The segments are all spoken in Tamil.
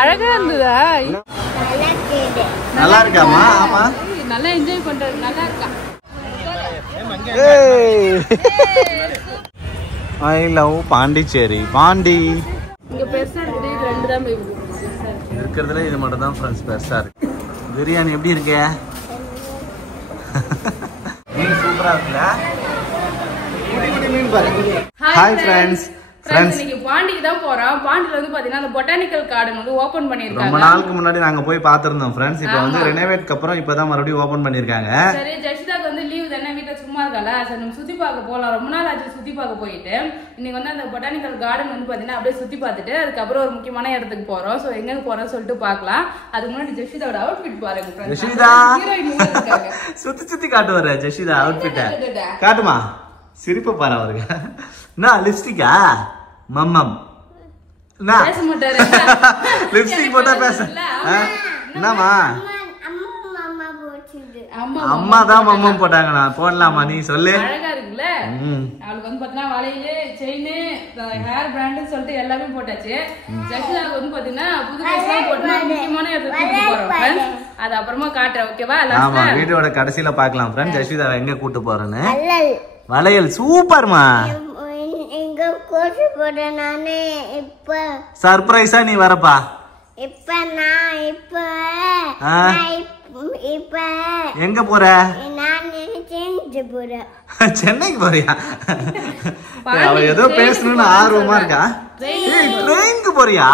அழகா இருந்ததா? நல்லா இருக்காமா? ஆமா, நல்லா என்ஜாய் பண்றது. நல்லா இருக்கா? ஐ லவ் பாண்டிச்சேரி. பாண்டி இங்க பெருசா இருக்குது. இது 2 தான் இருக்கிறதுல இது மட்டும் தான் ஃப்ரெண்ட்ஸ் பெருசா இருக்கு. பிரியாணி எப்படி இருக்கு? மீன் சூப்பரா இருக்குல்ல? மீன் பாருங்க. Hi friends. இன்னைக்கு பாண்டிக்கு தான் போறோம். பாண்டில வந்து பாத்தீங்கன்னா அந்த பொட்டானிக்கல் கார்டன் வந்து ஓபன் பண்ணிருக்காங்க. ரொம்ப நாளுக்கு முன்னாடி நாங்க போய் பாத்துறோம் ஃப்ரெண்ட்ஸ். இப்போ வந்து ரெனோவேட்க்கு அப்புறம் இப்பதான் மறுபடியும் ஓபன் பண்ணிருக்காங்க. சரி, ஜெஷிதாக்கு வந்து லீவ் தானே, வீட்ல சும்மா இருக்கல. சரி நம்ம சுத்தி பார்க்க போலாம். ரொம்ப நாள் ஆச்சு சுத்தி பார்க்க போயிட்டு. இன்னைக்கு வந்து அந்த பொட்டானிக்கல் கார்டன் வந்து பாத்தீங்கன்னா அப்படியே சுத்தி பார்த்துட்டு அதுக்கப்புறம் ஒரு முக்கியமான இடத்துக்கு போறோம். சோ எங்க போறோம் சொல்லிட்டு பார்க்கலாம். அதுக்கு முன்னாடி ஜெஷிதாவோட அவுட்ஃபிட் பாருங்க ஃப்ரெண்ட்ஸ். ஜெஷிதா சுத்தி சுத்தி காட்டுவாரு ஜெஷிதா அவுட்ஃபிட். காட்டுமா? சிரிப்பு பாரு அவருக்கு. நான் லிப்ஸ்டிக்கா மம்மம் பேச மாட்டாரு. லிப்ஸ்டிக் போட்டா பேச என்னமா? அம்மா தான் மம்மம் போட்டாங்க. நான் போடலாமா? நீ சொல்லு. அழகா இருக்குல்ல? அவளுக்கு வந்து பாத்தீங்கன்னா வளையல், செயின், ஹேர் பிராண்ட் சொல்லிட்டு எல்லாமே போட்டாச்சு. ஜெஷிதாக்கு வந்து பாத்தீங்கன்னா புது ட்ரெஸ் போட்டு முக்கியமான இடத்துக்கு போறோம் ஃப்ரெண்ட்ஸ். அது அப்புறமா காட்டுறேன். ஓகேவா? ஆமா, வீடியோட கடைசில பார்க்கலாம் ஃப்ரெண்ட்ஸ். ஜெஷிதா எங்க கூட்டி போறேன்னு. வளையல் சூப்பர்மா. எங்க கோட் போட நானே இப்ப சர்ப்ரைஸா நீ வரப்பா. இப்ப நான் இப்ப எங்க போற? நான் சென்னை போறேன். சென்னைக்கு போறியா? அவ ஏதோ பேசணும்னு ஆர்வமா இருக்கா. ட்ரெயினுக்கு போறியா?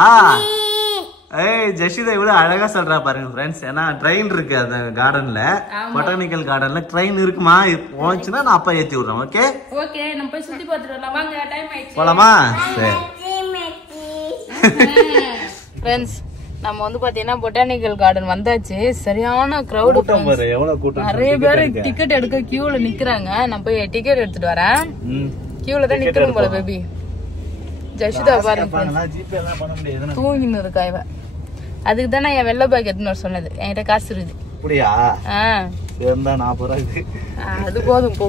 ஏய் ஜெஷிதா இவ்வளவு அழகா சொல்றா பாருங்க ஃப்ரெண்ட்ஸ். ஏன்னா ட்ரெயின் இருக்கு அந்த கார்டன்ல, பொட்டானிக்கல் கார்டன்ல ட்ரெயின் இருக்குமா? போச்சுன்னா நான் அப்பா ஏத்தி விடுறேன். ஓகே ஓகே, நம்ம போய் சுத்தி பார்த்துட்டு வரலாம். வாங்க, டைம் ஆயிடுச்சு. போலாமா? சரி ஃப்ரெண்ட்ஸ், நம்ம வந்து பாத்தீங்கன்னா பொட்டானிக்கல் கார்டன் வந்தாச்சு. சரியான கிரவுட். நிறைய பேர் டிக்கெட் எடுக்க கியூல நிக்கிறாங்க. நான் போய் டிக்கெட் எடுத்துட்டு வரேன். கியூல தான் நிக்கிறோம் போல பேபி. ஜெஷிதா பாருங்க தூங்கின்னு இருக்கா இவ. அதுக்கு தானே என் வெள்ளை பேக் எடுத்துன்னு வர சொன்னது. என்கிட்ட காசு இருக்குது. அது போதும் போ.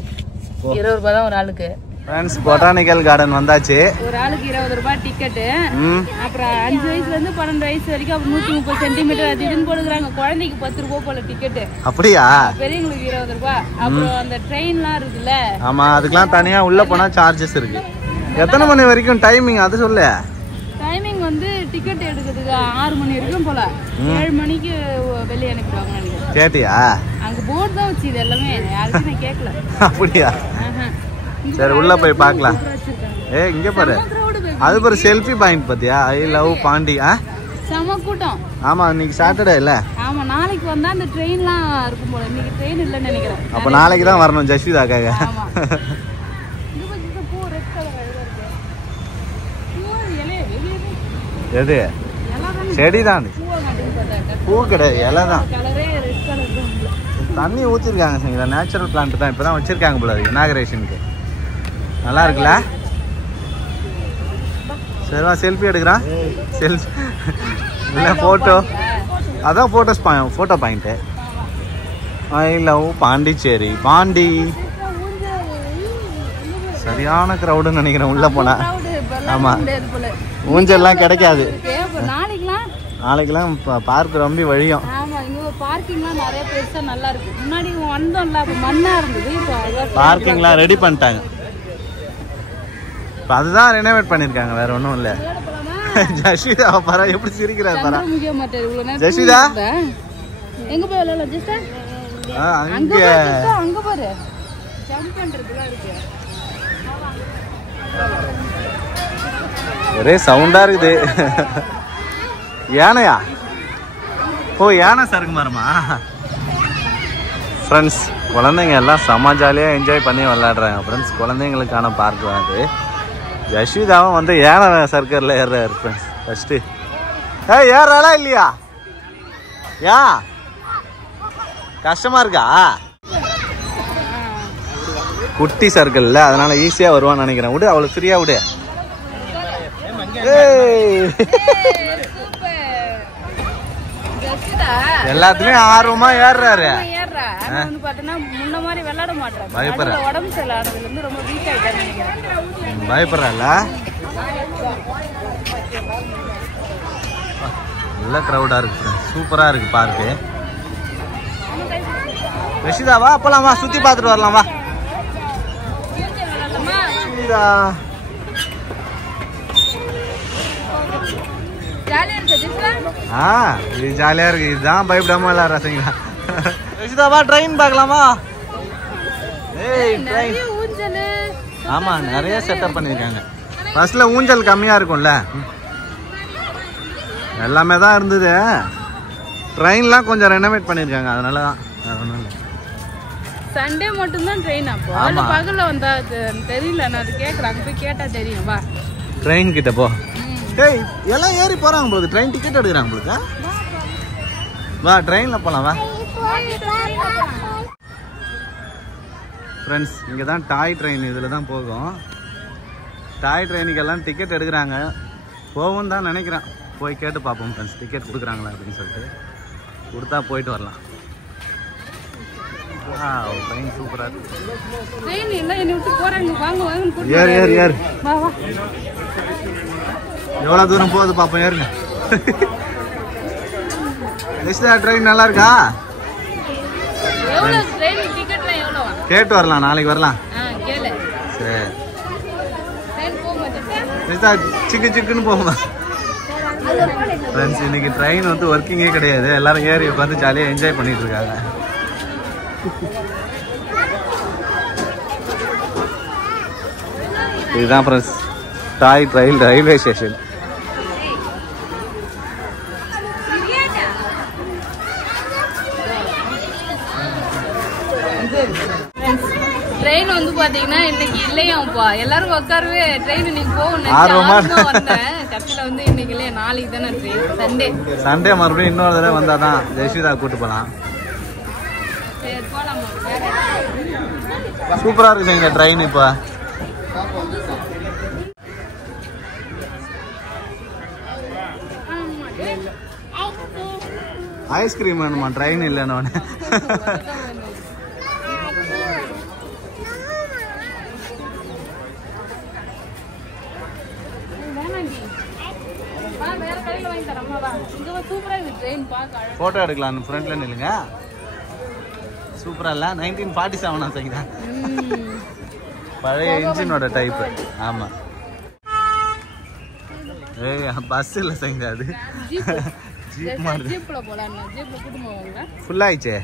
20 ரூபாய் தான் ஒரு ஆளுக்கு. ஃப்ரெண்ட்ஸ் பொட்டானிக்கல் கார்டன் வந்தாச்சு. ஒரு ஆளுக்கு 20 ரூபாய் டிக்கெட். அப்புறம் 5 வயசுல இருந்து 12 வயசு வரைக்கும் 130 சென்டிமீட்டர் அதுன்னு போடுறாங்க. குழந்தைக்கு 10 ரூபாய் போல டிக்கெட். அப்படியா? பெரியவங்களுக்கு 20 ரூபாய். அப்புறம் அந்த ட்ரெயின்லாம் இருக்குல்ல, ஆமா அதுக்கெல்லாம் தனியா உள்ள போனா சார்ஜஸ் இருக்கு. எத்தனை மணி வரைக்கும் டைமிங் அது சொல்லு. டைமிங் வந்து டிக்கெட் எடுக்கிறதுக்கு 6 மணி வரைக்கும் போல. 7 மணிக்கு வெளியே அனுப்பிடுவாங்க நினைக்கிறேன். கேட்டியா? அங்க போர்டு தான் வச்சு இது எல்லாமே. யாருக்கும் நான் கேட்கல. அப்படியா? சரி உள்ள போய் பார்க்கலாம். ஏ இங்க பாரு, அது ஒரு செல்ஃபி பாயிண்ட் பாத்தியா? I love Pondy. செம கூட்டம். ஆமா இன்னைக்கு சாட்டர்டே இல்ல. ஆமா, நாளைக்கு வந்தா அந்த ட்ரெயின்லாம் இருக்கும் போல. இன்னைக்கு ட்ரெயின் இல்லன்னு நினைக்கிறேன். அப்ப நாளைக்கு தான் வரணும் ஜெஷிதாக்காக. ஆமா. எது? செடிதான். பூ கிடையாது, இலை தான். தண்ணி ஊத்திருக்காங்க சரிங்களா. நேச்சுரல் பிளான்ட் தான். இப்பதான் வச்சிருக்காங்க போல இனாகரேஷனுக்கு. நல்லா இருக்குல்ல? சரிவா செல்ஃபி எடுக்கிறான். செல்ஃபி இல்லை போட்டோ. அதான் photo point. I love Pondicherry. Pondy சரியான கிரௌடுன்னு நினைக்கிறேன் உள்ள போனா. ஆமா ஊஞ்சல்லாம் கிடைக்காது. நாளைக்கெல்லாம் பார்க் ரொம்ப வழியும். பார்க்கிங்லாம் ரெடி பண்ணிட்டாங்க. அதுதான் ரெனோவேட் பண்ணிருக்காங்க, வேற ஒண்ணும் இல்ல. ஜெஷிதா பாரு எப்படி சிரிக்கிறாரு பாரு. ஜெஷிதா எங்க போய் விளையாடலாம் ஜெஷிதா? அங்க பாரு ஜம்ப் பண்றதுலாம் இருக்கு. ஒரே சவுண்டா இருக்குது. யானையா? ஓ யானை சறுக்கு மரமா? ஃப்ரெண்ட்ஸ் குழந்தைங்க எல்லாம் செம்ம ஜாலியாக என்ஜாய் பண்ணி விளையாடுறாங்க ஃப்ரெண்ட்ஸ். குழந்தைங்களுக்கான பார்க் தான் அது. ஜெஷிதாவும் வந்து யானை சர்க்கரில் ஏறுறாரு ஃப்ரெண்ட்ஸ். ஃபஸ்ட்டு ஏறாளா இல்லையா? கஷ்டமா இருக்கா? குட்டி சர்க்கிள்ல அதனால ஈஸியா வருவான்னு நினைக்கிறேன். விடு அவளை ஃப்ரீயா விடு. எல்லாத்துலயும் ஆர்வமா ஏறாரு. பயப்படுறா நல்ல க்ரௌடா இருக்கு, சூப்பரா இருக்கு பார்க்கு. ரஷிதா வா போலாம், வா சுத்தி பார்த்துட்டு வரலாம், வா ரஷிதா. இது ஜாலியா இருக்கு, இதுதான் பயப்படாம எல்லாரும் ரசிங்களா. ரஷிதா வா ட்ரெயின் பார்க்கலாமா? ஏய் ட்ரெயின். ஆமா நிறைய செட்டப் பண்ணிருக்காங்க. ஃபர்ஸ்ட்ல ஊஞ்சல் கம்மியா இருக்கும்ல, எல்லாமே தான் இருந்தது. ட்ரெயின்லாம் கொஞ்சம் ரெனோவேட் பண்ணிருக்காங்க, அதனால தான். சண்டே மட்டும் தான் ட்ரெயின். அப்போ அது பகல்ல வந்தா தெரியல, நான் அது கேக்குறேன், அங்க போய் கேட்டா தெரியும். வா ட்ரெயின் கிட்ட போ. ஏய் எல்லாம் ஏறி போறாங்க போகுது, ட்ரெயின் டிக்கெட் எடுக்கிறாங்க போகுது. வா ட்ரெயின்ல போலாம், வா ஃப்ரெண்ட்ஸ். இங்கே தான் டாய் ட்ரெயின், இதில் தான் போகும். டாய் ட்ரெயினுக்கெல்லாம் டிக்கெட் எடுக்கிறாங்க, போகும் தான் நினைக்கிறேன். போய் கேட்டு பார்ப்போம் ஃப்ரெண்ட்ஸ், டிக்கெட் கொடுக்குறாங்களா அப்படின்னு சொல்லிட்டு. கொடுத்தா போயிட்டு வரலாம். ட்ரெயின் சூப்பராக இருக்கு. ஏறு ஏறு ஏறு. எவ்வளோ தூரம் போகுது பார்ப்போம், ஏறுங்க. ட்ரெயின் நல்லா இருக்கா? கேட்டு வரலாம், நாளைக்கு வரலாம். சரி சிக்கு சிக்குன்னு போகுமா ஃப்ரெண்ட்ஸ்? இன்னைக்கு ட்ரெயின் வந்து ஒர்க்கிங்கே கிடையாது, எல்லாரும் ஏறி உட்காந்து ஜாலியாக என்ஜாய் பண்ணிட்டு இருக்காங்க. இதுதான் ஃப்ரெண்ட்ஸ் டாய் ட்ரெயின் ரயில்வே ஸ்டேஷன். ட்ரெயின் வந்து பாத்தீங்கன்னா இன்னைக்கு இல்லையாப்பா, எல்லாரும் உட்காரவே ட்ரெயின் இன்னைக்கு போகணும் வந்தேன். கட்சியில வந்து இன்னைக்கு இல்லையா, நாளைக்கு தானே ட்ரெயின். சண்டே சண்டே மறுபடியும் இன்னொரு தடவை வந்தாதான் ஜெயஸ்வீதா கூட்டு போலாம். சூப்பரா இருக்கு எங்க ட்ரெயின். இப்ப ஐஸ்கிரீம் வேணுமா? ட்ரெயின் இல்லைன்னு போட்டோ எடுக்கலாம். ஃப்ரண்ட்ல நில்லுங்க. சூப்பரா இல்ல? 1947 சரிங்களா? பழைய இன்ஜினோட டைப். ஆமா. ஏய் பஸ் இல்ல சரிங்களா, அது ஜீப் மாதிரி. ஜீப்ல போலாம், ஜீப்ல கூட்டி போவாங்க. ஃபுல் ஆயிச்சே,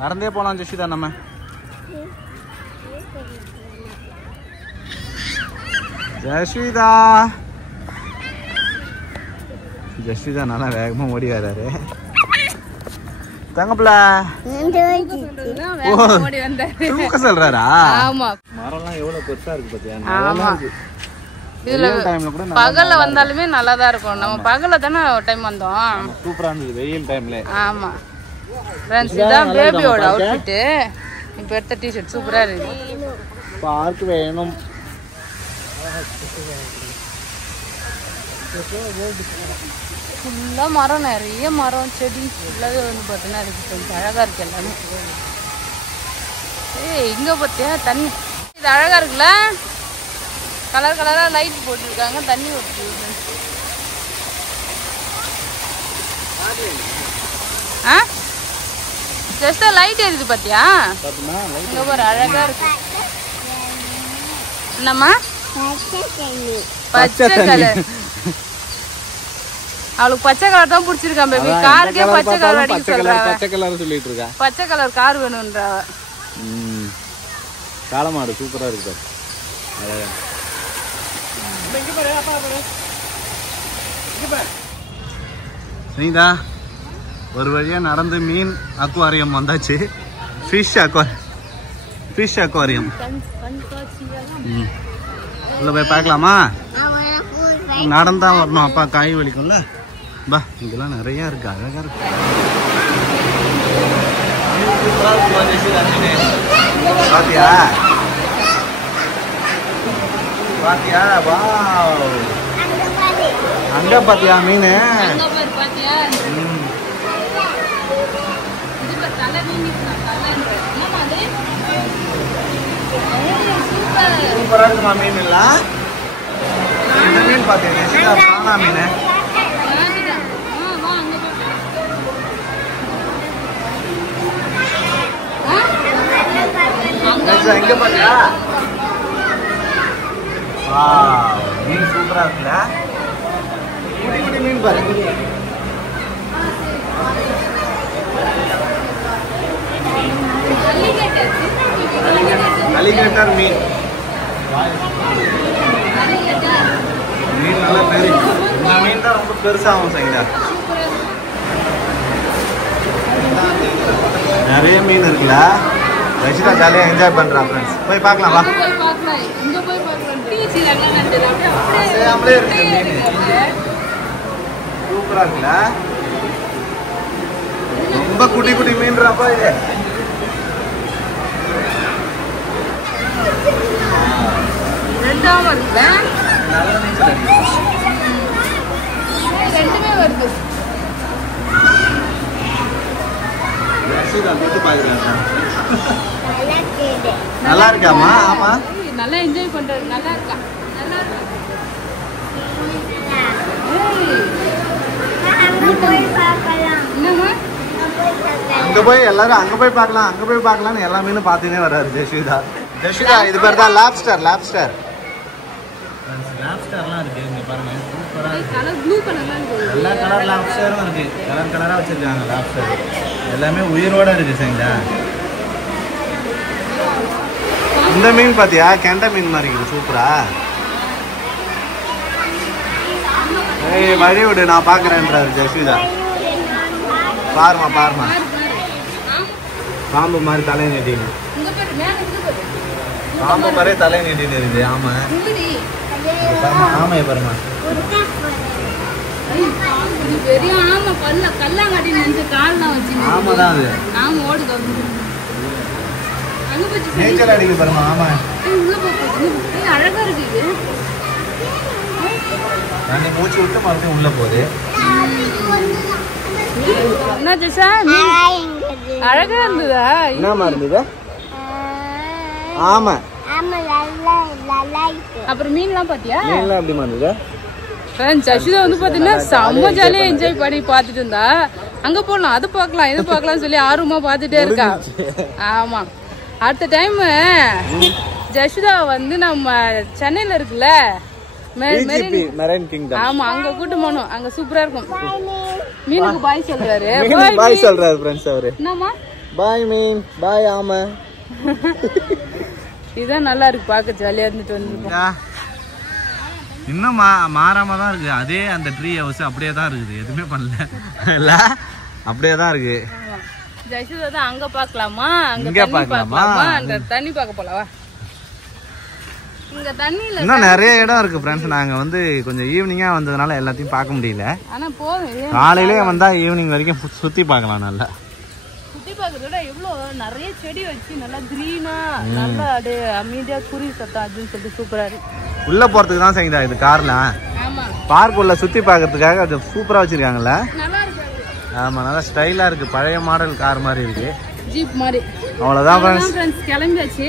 நடந்தே போலாம் ஜெஷிதா. நம்ம ஜெஷிதா ஜெஷிதா நல்லா வேகமா ஓடி வராரு. தங்கப்ல தூக்க சொல்றாரா? ஆமா. மரம்லாம் எவ்வளவு பெருசா இருக்கு பாத்தியா? ஆமா. இதுல பகல்ல வந்தாலுமே நல்லா தான் இருக்கும். நம்ம பகல்ல தானே டைம் வந்தோம். சூப்பரா இருந்தது வெயில் டைம்ல. ஆமா ஃப்ரெண்ட்ஸ், இதான் பேபியோட அவுட்ஃபிட். இப்போ எடுத்த டி-ஷர்ட் சூப்பரா இருக்கு. பார்க் வேணும். ஃபுல்லா மரம், நிறைய மரம் செடி ஃபுல்லாவே வந்து பார்த்தீங்கன்னா இருக்கு. கொஞ்சம் அழகா இருக்கு எல்லாமே. ஏய் இங்க பார்த்தியா தண்ணி, இது அழகா இருக்குல்ல? கலர் கலரா லைட் போட்டிருக்காங்க, தண்ணி ஊற்றுது. ஆ ஜஸ்ட் லைட் எரியுது பாத்தியா? இங்க பாரு அழகா இருக்கு. என்னம்மா? பச்சை கலர். அவளுக்கு பச்சை கலர் தான் பிடிச்சிருக்கான் பேபி. காருக்கே பச்சை கலர் அடிக்க சொல்றாங்க. பச்சை கலர் சொல்லிட்டு இருக்கா. பச்சை கலர் கார் வேணும்ன்றா. காளமாடு சூப்பரா இருக்கு. சரிதா, ஒரு வழியா நடந்து மீன் அக்வாரியம் வந்தாச்சு. Fish aquarium. உள்ள போய் பார்க்கலாமா? நடந்தா வரணும், அப்பா காய் வலிக்கும்ல. பா இதெல்லாம் நிறைய இருக்கு, அழகா இருக்கு. பாத்தியா பாத்தியா? வாவ், அங்க பாத்தியா மீன்? சூப்பரா இருக்குமா மீன் எல்லாம்? இந்த மீன் பாத்தீங்கன்னா மீன் மீன் சூப்பரா இருக்குல்ல. குட்டி குட்டி மீன் பாரு. அலிகேட்டர் மீன். மீன் நல்லா பெரிய. இந்த மீன் தான் ரொம்ப பெருசாகும் சைடா. நிறைய மீன் இருக்குல்ல. ரஷிதா ஜாலியா என்ஜாய் பண்றா ஃப்ரெண்ட்ஸ். போய் பார்க்கலாம் வா. அப்படியே இருக்கு மீன். சூப்பரா இருக்குல்ல. ரொம்ப குட்டி குட்டி மீன்றாப்பா இது. ரெண்டாம இருக்குல்ல. ரெண்டுமே வருது. நல்லா இருக்காமா? ஆமா நல்லா என்ஜாய் பண்றது. நல்லா இருக்கா? நல்லா இருக்கா? அங்க போய் எல்லாரும் அங்க போய் பார்க்கலாம், அங்க போய் பார்க்கலாம்னு எல்லா மீனும் பார்த்துனே வர்றாரு ஜெஷிதா. ஜெஷிதா இது பேர் தான் லாப்ஸ்டர். லாப்ஸ்டர்லாம் இருக்கு இங்க பாருங்க. சூப்பரா இருக்கு. கலர் ப்ளூ கலர்ல இருக்கு. எல்லா கலர் லாப்ஸ்டரும் இருக்கு. கலர் கலரா வச்சிருக்காங்க லாப்ஸ்டர். எல்லாமே உயிரோட இருக்கு சரிங்களா. இந்த மீன் பாத்தியா? கெண்டை மீன் மாதிரி இருக்கு. சூப்பரா. ஏய் வழி விடு, நான் பாக்குறேன்றாரு ஜெஷிதா. பாருமா பாருமா. பாம்பு மாதிரி தலை நீட்டிங்க. பாம்பு மாதிரி தலை நீட்டின்னு இருக்குது. ஆமா ஆமா பாருமா. பெரிய ஆமா கல்லாங்கட்டி நினைச்ச கால்லாம் வச்சு. ஆமாதான் அது. ஆமா ஓடுது. நீச்சல் அடிக்க பாருமா. ஆமா அழகா இருக்கு இது. தண்ணி மூச்சு விட்டு மறுபடியும் உள்ள போகுது. என்ன ஜெஷா அழகா இருந்ததா? என்னமா இருந்தது? ஆமா. அப்புறம் மீன்லாம் பாத்தியா? மீன்லாம் எப்படிமா இருந்தது? ஜஷிதா வந்து பாத்தீங்கன்னா செம்ம ஜாலியா என்ஜாய் பண்ணி பாத்துட்டு இருந்தா. அங்க போலாம், அது பாக்கலாம், இது பாக்கலாம் சொல்லி ஆர்வமா பாத்துட்டே இருக்கா. ஆமா அடுத்த டைம் ஜஷிதா வந்து நம்ம சென்னையில இருக்குல்ல மெரைன் கிங்டம். ஆமா அங்க கூட்டு போனோம். அங்க சூப்பரா இருக்கும். மீனுக்கு பாய் சொல்றாரு. பாய் சொல்றாரு ஃப்ரெண்ட்ஸ் அவரு. என்னமா பாய் மீன் பாய். ஆமா இதான் நல்லா இருக்கு பாக்க. ஜாலியா இருந்துட்டு வந்துருக்கோம். இன்னும் மாறாம தான் இருக்கு. அதே அந்த ட்ரீ ஹவுஸ் அப்படியே தான் இருக்குது. எதுவுமே பண்ணல இல்ல. அப்படியே தான் இருக்கு. ஜெஷிதா தான் அங்க பாக்கலாமா, அங்க பாக்கலாமா, அந்த தண்ணி பார்க்க போலவா. இங்க தண்ணில இன்னும் நிறைய இடம் இருக்கு ஃப்ரெண்ட்ஸ். நாங்க வந்து கொஞ்சம் ஈவினிங்கா வந்ததுனால எல்லாத்தையும் பார்க்க முடியல. ஆனா போதும், காலையிலே வந்தா ஈவினிங் வரைக்கும் சுத்தி பார்க்கலாம். நல்லா சுத்தி பார்க்கறத எவ்வளவு நிறைய செடி வச்சு நல்லா கிரீனா நல்லா அப்படியே அமைதியா குருவி சத்தம் அதுன்னு சொல்லிட்டு சூப்பரா இருக்கு. உள்ள போறதுக்கு தான் செய்யுதா இது கார்ல. ஆமா பார்க் உள்ள சுத்தி பார்க்கறதுக்காக அது சூப்பரா வச்சிருக்காங்கல்ல. நல்லா இருக்கு. ஆமா நல்லா ஸ்டைலா இருக்கு. பழைய மாடல் கார் மாதிரி இருக்கு. ஜீப் மாதிரி. அவ்வளவுதான் ஃப்ரெண்ட்ஸ் கிளம்பியாச்சு.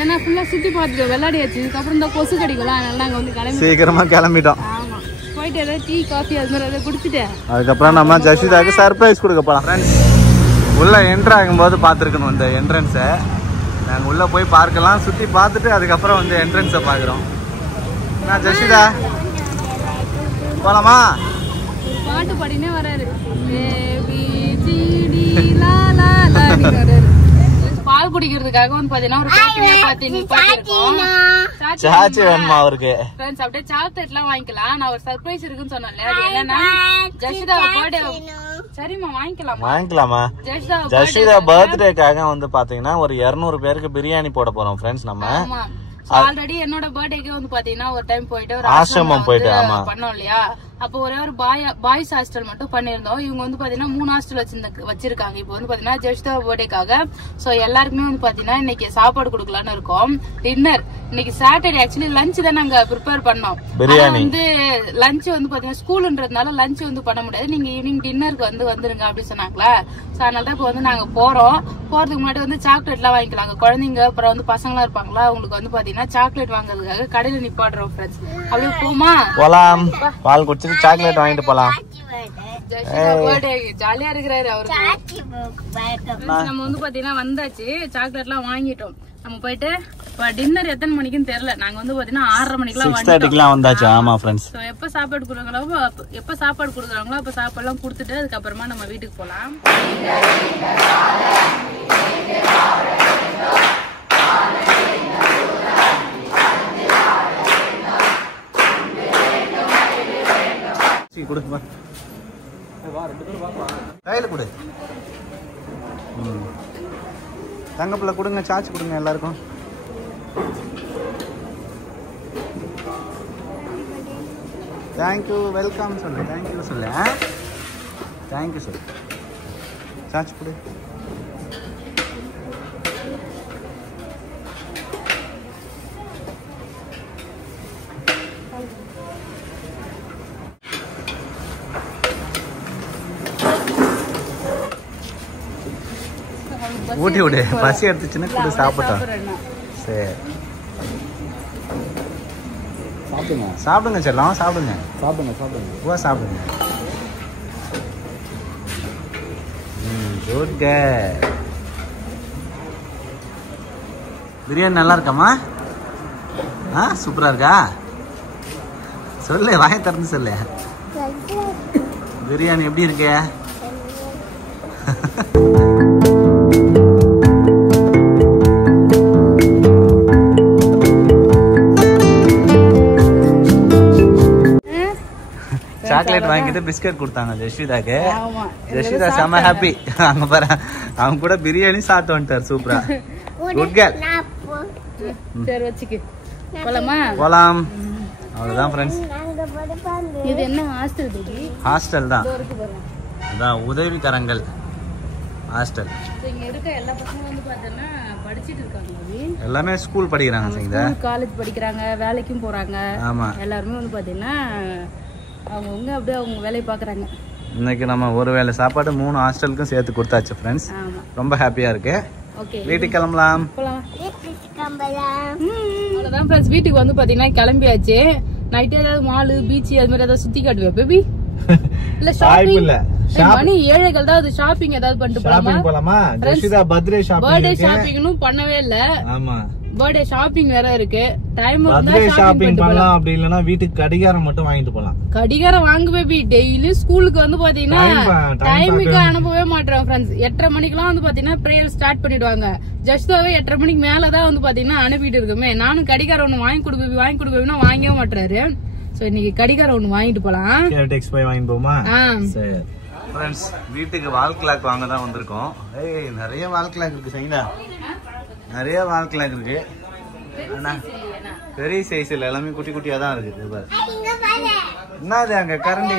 ஏன்னா ஃபுல்லா சுத்தி பார்த்துட்டு விளையாடியாச்சு. இதுக்கப்புறம் இந்த கொசு கடிக்கலாம். அதனால நாங்க வந்து கிளம்பி சீக்கிரமா கிளம்பிட்டோம். ஆமா போயிட்டு ஏதாவது டீ காஃபி அது மாதிரி ஏதாவது குடிச்சிட்டு அதுக்கப்புறம் நம்ம ஜஷிதாக்கு சர்ப்ரைஸ் கொடுக்க போலாம் ஃப்ரெண்ட்ஸ். உள்ள என்ட்ரு ஆகும்போது பார்த்துருக்கணும் இந்த என்ட்ரன்ஸை. நாங்கள் உள்ள போய் பார்க்கலாம், சுற்றி பார்த்துட்டு அதுக்கப்புறம் வந்து என்ட்ரன்ஸை பார்க்குறோம். நான் ஜஷிதா போலாமா? பாட்டு பாடினே வராரு. பால் குடிக்கிறதுக்காக வந்து பாத்தீங்கன்னா ஒரு சாச்சி வேணுமா அவருக்கு? அப்படியே சாக்லேட் எல்லாம் வாங்கிக்கலாம். நான் ஒரு சர்ப்ரைஸ் இருக்குன்னு சொன்னேன்ல, அது என்னன்னா ஜஷிதா பர்த்டே. சரிம்மா வாங்கிக்கலாமா? ஜஷிதா பர்த்டேக்காக வந்து பாத்தீங்கன்னா ஒரு 200 பேருக்கு பிரியாணி போட போறோம் ஃப்ரெண்ட்ஸ். நம்ம ஆல்ரெடி என்னோட பர்த்டேக்கு வந்து பாத்தீங்கன்னா ஒரு டைம் போயிட்டு ஒரு ஆசிரமம் போயிட்டு பண்ணோம் இல்லையா. அப்போ ஒரே ஒரு பாய்ஸ் ஹாஸ்டல் மட்டும் பண்ணிருந்தோம். இவங்க வந்து பாத்தீங்கன்னா 3 ஹாஸ்டல் வச்சிருக்காங்க. இப்போ வந்து பாத்தீங்கன்னா ஜஷ்தா பர்த்டேக்காக சோ எல்லாருக்குமே வந்து பாத்தீங்கன்னா இன்னைக்கு சாப்பாடு கொடுக்கலான்னு இருக்கோம். டின்னர் இன்னைக்கு சாட்டர்டே. ஆக்சுவலி லஞ்ச் தான் நாங்க ப்ரிப்பேர் பண்ணோம். வந்து லஞ்ச் வந்து பாத்தீங்கன்னா ஸ்கூல்ன்றதுனால லஞ்ச் வந்து பண்ண முடியாது. நீங்க ஈவினிங் டின்னருக்கு வந்துருங்க அப்படின்னு சொன்னாங்களா. சோ அதனாலதான் இப்போ வந்து நாங்க போறதுக்கு முன்னாடி வந்து சாக்லேட் எல்லாம் வாங்கிக்கலாங்க. குழந்தைங்க அப்புறம் வந்து பசங்களா இருப்பாங்களா, அவங்களுக்கு வந்து பாத்தீங்கன்னா சாக்லேட் வாங்குறதுக்காக கடையில நிப்பாடுறோம் ஃப்ரெண்ட்ஸ். அப்படியே போமா போலாம். பால் குடிச்சிட்டு சாக்லேட் வாங்கிட்டு போலாம். ஜாலியா இருக்கிறாரு அவரு. நம்ம வந்து பாத்தீங்கன்னா வந்தாச்சு, சாக்லேட் எல்லாம் வாங்கிட்டோம். நம்ம போயிட்டு டின்னர் எத்தனை மணிக்குன்னு தெரியல. நாங்க வந்து பாத்தீங்கன்னா 6:30 மணிக்கெல்லாம் 6:30க்குலாம் வந்தாச்சு. ஆமா ஃப்ரெண்ட்ஸ். சோ எப்ப சாப்பாடு கொடுக்குறாங்களோ அப்ப சாப்பாடு எல்லாம் கொடுத்துட்டு அதுக்கப்புறமா நம்ம வீட்டுக்கு போலாம். கையில கொடு. தங்கப்பிள்ள கொடுங்க, சாச்சு கொடுங்க எல்லாருக்கும். தேங்க்யூ, வெல்கம் சொல்லு. தேங்க்யூ சொல்லு. தேங்க்யூ சொல்லு. சாச்சு கொடு. ஊட்டி விடு, பசி எடுத்துச்சுன்னா கூட சாப்பிட்டோம். சரி சாப்பிடுங்க, சாப்பிடுங்க செல்லம், சாப்பிடுங்க, சாப்பிடுங்க, சாப்பிடுங்க, ஓ சாப்பிடுங்க. Good girl. பிரியாணி நல்லா இருக்காமா? சூப்பரா இருக்கா? சொல்லு, வாயை திறந்து சொல்லு. பிரியாணி எப்படி இருக்கு? சாக்லேட் வாங்கிட்டு பிஸ்கட் கொடுத்தாங்க ஜெஷிதாக்கு. ஜெஷிதா செம ஹாப்பி. அங்க பாரு, அவங்க கூட பிரியாணி சாப்பிட்டு வந்துட்டார். சூப்பரா. Good girl. சரி வச்சுக்கு போலாமா? போலாம். அவ்வளவுதான் ஃப்ரெண்ட்ஸ். இது என்ன ஹாஸ்டல் பேபி? ஹாஸ்டல் தான். அதான் உதவிக்கரங்கள் ஹாஸ்டல். இங்க இருக்க எல்லா பசங்களும் வந்து பார்த்தோன்னா படிச்சிட்டு இருக்காங்க. எல்லாமே ஸ்கூல் படிக்கிறாங்க. சங்கீதா காலேஜ் படிக்கிறாங்க, வேலைக்கும் போறாங்க. ஆமா, எல்லாருமே வந்து பாத்தீங்கன்னா அவங்க அப்படியே அவங்க வேலையை பாக்குறாங்க. இன்னைக்கு நம்ம ஒரு வேளை சாப்பாடு 3 ஹாஸ்டலுக்கும் சேர்த்து கொடுத்தாச்சு ஃப்ரெண்ட்ஸ். ரொம்ப ஹாப்பியா இருக்கு. வீட்டுக்கு கிளம்பலாம். அவ்வளவுதான் ஃப்ரெண்ட்ஸ், வீட்டுக்கு வந்து பாத்தீங்கன்னா கிளம்பியாச்சு. நைட்டு ஏதாவது மாலு, பீச் அது மாதிரி ஏதாவது சுத்தி காட்டுவேன் பேபி. இல்ல ஷாப்பிங் மணி 7 தான். ஷாப்பிங் ஏதாவது பண்ணிட்டு போலாமா? பர்த்டே ஷாப்பிங்னு பண்ணவே இல்ல. ஆமா, பர்த்டே ஷாப்பிங் வேற இருக்கு. டைம் இருந்தா ஷாப்பிங் பண்ணலாம். அப்படி இல்லனா வீட்டுக்கு கடிகாரம் மட்டும் வாங்கிட்டு போலாம். கடிகாரம் வாங்கு பேபி. டெய்லி ஸ்கூலுக்கு வந்து பாத்தீங்கன்னா டைமுக்கு அனுப்பவே மாட்டேன் ஃப்ரெண்ட்ஸ். 8:30 மணிக்கெல்லாம் வந்து பாத்தீங்கன்னா பிரேயர் ஸ்டார்ட் பண்ணிடுவாங்க. ஜஸ்டாவே 8:30 மணிக்கு மேலதான் வந்து பாத்தீங்கன்னா அனுப்பிட்டு இருக்குமே. நானும் கடிகாரம் ஒண்ணு வாங்கி கொடுப்பேன்னா வாங்கவே மாட்டாரு. சோ இன்னைக்கு கடிகாரம் ஒண்ணு வாங்கிட்டு போலாம். போய் வாங்கிட்டு போமா? சரி ஃப்ரெண்ட்ஸ், வீட்டுக்கு வால் கிளாக் வாங்க தான் வந்திருக்கோம். ஏய், நிறைய வால் கிளாக் இருக்கு சங்கீதா. நிறைய வால் கிளாக் இருக்கு. பெரிய சைஸ் இல்ல, எல்லாமே குட்டி குட்டியா தான் இருக்கு. என்னது அங்க கரண்டி?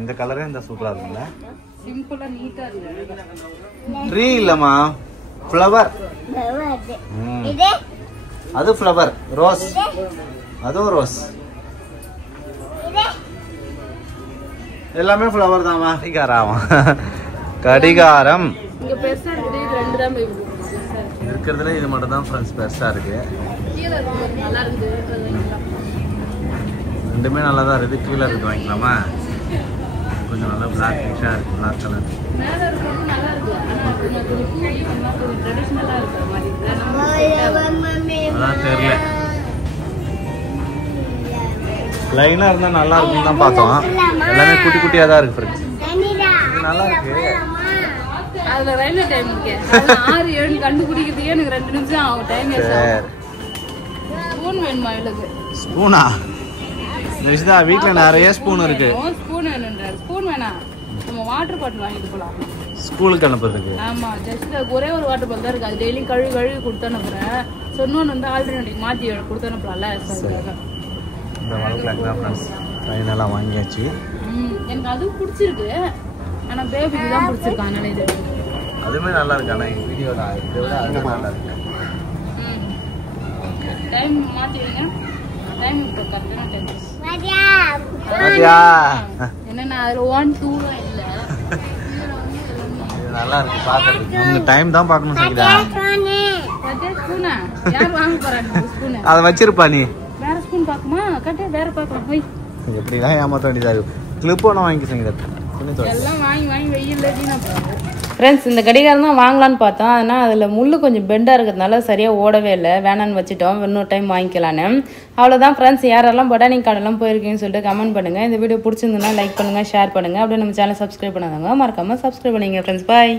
இந்த கலரே இந்த சூப்பரா இருக்குல்ல. சிம்பிளா நீட்டா இருக்கு. ட்ரீ இல்லமா, ஃப்ளவர். அது ஃப்ளவர். ரோஸ், அதுவும் ரோஸ். எல்லாமே ஃப்ளவர் தான்மா. கடிகாரம் இருக்கிறதுல இது மட்டும் தான் ஃப்ரெண்ட்ஸ் பெருசா இருக்கு. ரெண்டுமே நல்லா தான் இருக்கு. கீழே இருக்கு வாங்கிக்கலாமா? கொஞ்சம் நல்லா பிளாக் ஃபிஷ்ஷா இருக்கு. பிளாக் கலர் அதான் தெரியல. லைனா இருந்தா நல்லா இருக்குன்னு தான் பார்த்தோம். எல்லாமே குட்டி குட்டியா தான் இருக்கு ஃப்ரெண்ட்ஸ். நல்லா இருக்கு. அதுல ரயில்வே டைம் இருக்கு. 6-7 கண்டுபிடிக்கிறதுக்கே எனக்கு 2 நிமிஷம் ஆகும். டைம் ஸ்பூன் வேணுமா? இவளுக்கு ஸ்பூனா? நிஷிதா வீட்ல நிறைய ஸ்பூன் இருக்கு. ஸ்பூன் வேணும்ன்றாரு. ஸ்பூன் வேணாம், நம்ம வாட்டர் பாட்டில் வாங்கிட்டு போலாம் ஸ்கூலுக்கு அனுப்புறதுக்கு. ஆமா, ஜஸ்ட் ஒரே ஒரு வாட்டர் பாட்டில் தான் இருக்கு. அது டெய்லியும் கழுவி கொடுத்து அனுப்புறேன். சொன்னோன்னு வந்து ஆல்டர்னேட்டிவ் மாத்தி கொடுத்து அனுப்பலாம்ல. இந்த வால் கிளாக் தான் ஃப்ரெண்ட்ஸ் ஃபைனலா வாங்கியாச்சு. எனக்கு அது பிடிச்சிருக்கு. ஆனா பேபிக்கு தான் பிடிச்சிருக்கு. அதனால இது அதுமே நல்லா இருக்கு. ஆனா வீடியோல இதை விட அது நல்லா இருக்கு. டைம் மாத்திடுங்க. டைம் இப்போ கரெக்டான டைம். என்னன்னா அதுல 1 2 இல்ல. இது நல்லா இருக்கு பாக்கிறதுக்கு. உங்க டைம் தான் பார்க்கணும் சரிடா. ஸ்பூனா யார் வாங்க போறாங்க? ஸ்பூன் அத வச்சிருப்பா நீ. வேற ஸ்பூன் பாக்குமா? கட்டே வேற பாக்கலாம். போய் எப்படி தான் ஏமாத்த வேண்டியதா இருக்கு. கிளிப் ஒண்ணு வாங்கி சங்கீதா. எல்லாம் வாங்கி வாங்கி வெயில்ல வீணா போகுது. ஃப்ரெண்ட்ஸ் இந்த கடிகாரம் தான் வாங்கலான்னு பார்த்தோம். ஆனால் அதில் முள் கொஞ்சம் பெண்டாக இருக்கிறதுனால சரியாக ஓடவே இல்லை, வேணான்னு வச்சுட்டோம். இன்னொரு டைம் வாங்கிக்கலான்னு. அவ்வளோதான் ஃப்ரெண்ட்ஸ். யாரெல்லாம் பொட்டானிக் கார்டெல்லாம் போயிருக்கீங்கன்னு சொல்லிட்டு கமெண்ட் பண்ணுங்கள். இந்த வீடியோ பிடிச்சிருந்ததுன்னா லைக் பண்ணுங்கள், ஷேர் பண்ணுங்கள். அப்படியே நம்ம சேனல் சப்ஸ்கிரைப் பண்ணாதவங்க மறக்காமல் சப்ஸ்கிரைப் பண்ணிங்க ஃப்ரெண்ட்ஸ். பாய்.